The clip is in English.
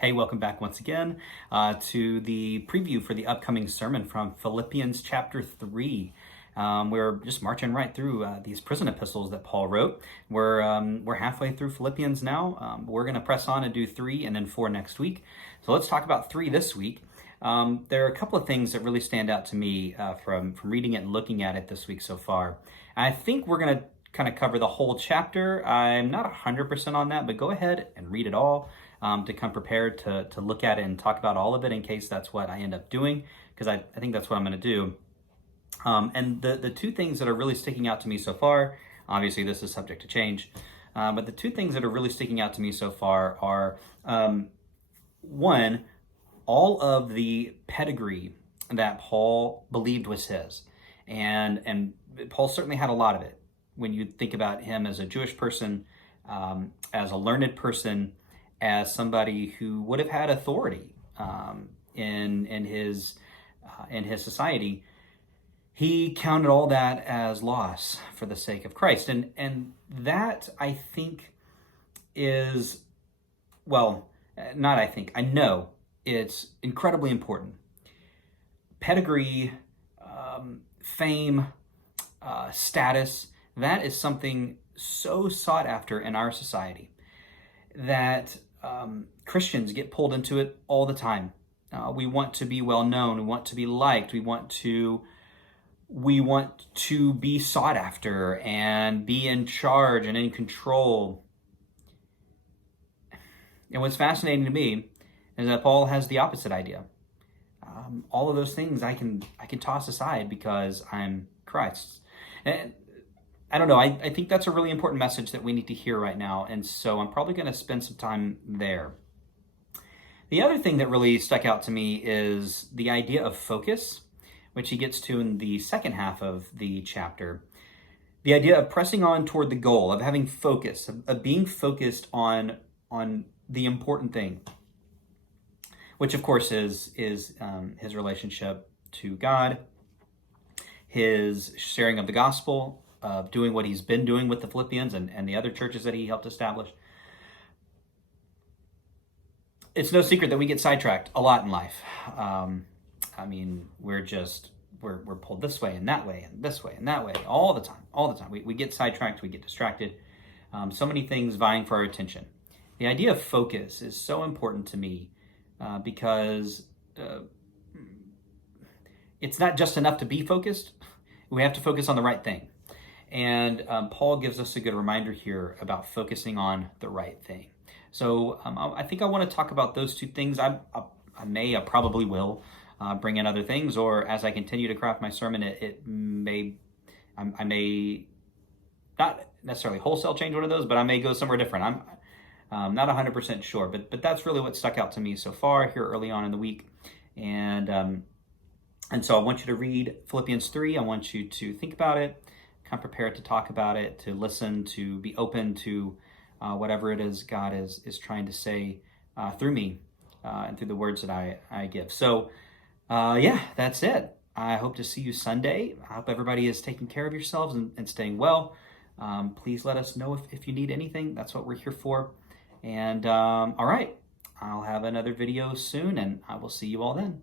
Hey, welcome back once again to the preview for the upcoming sermon from Philippians chapter 3. We're just marching right through these prison epistles that Paul wrote. We're halfway through Philippians now. We're going to press on and do 3 and then 4 next week. So let's talk about 3 this week. There are a couple of things that really stand out to me from reading it and looking at it this week so far. I think we're going to kind of cover the whole chapter. I'm not 100% on that, but go ahead and read it all to come prepared to look at it and talk about all of it in case that's what I end up doing, because I think that's what I'm going to do. And the two things that are really sticking out to me so far, obviously this is subject to change, but the two things that are really sticking out to me so far are, one, all of the pedigree that Paul believed was his. And Paul certainly had a lot of it. When you think about him as a Jewish person, as a learned person, as somebody who would have had authority in his society, he counted all that as loss for the sake of Christ, and that I think is, well, not I think, I know it's incredibly important. Pedigree, fame, status, that is something so sought after in our society that Christians get pulled into it all the time. We want to be well known. We want to be liked. We want to be sought after and be in charge and in control. And what's fascinating to me is that Paul has the opposite idea. All of those things I can toss aside because I'm Christ's. And I don't know, I think that's a really important message that we need to hear right now, and so I'm probably going to spend some time there. The other thing that really stuck out to me is the idea of focus, which he gets to in the second half of the chapter. The idea of pressing on toward the goal, of having focus, of being focused on the important thing, which of course is his relationship to God, his sharing of the gospel, of doing what he's been doing with the Philippians and the other churches that he helped establish. It's no secret that we get sidetracked a lot in life. I mean, we're pulled this way and that way and this way and that way all the time. We get sidetracked, we get distracted. So many things vying for our attention. The idea of focus is so important to me because it's not just enough to be focused. We have to focus on the right thing. And Paul gives us a good reminder here about focusing on the right thing. So I think I want to talk about those two things. I probably will bring in other things, or as I continue to craft my sermon, I may not necessarily wholesale change one of those, but I may go somewhere different. I'm not 100% sure, but that's really what stuck out to me so far here early on in the week. And so I want you to read Philippians 3. I want you to think about it, come prepared to talk about it, to listen, to be open to whatever it is God is trying to say through me and through the words that I give. So yeah, that's it. I hope to see you Sunday. I hope everybody is taking care of yourselves and staying well. Please let us know if you need anything. That's what we're here for. And all right, I'll have another video soon, and I will see you all then.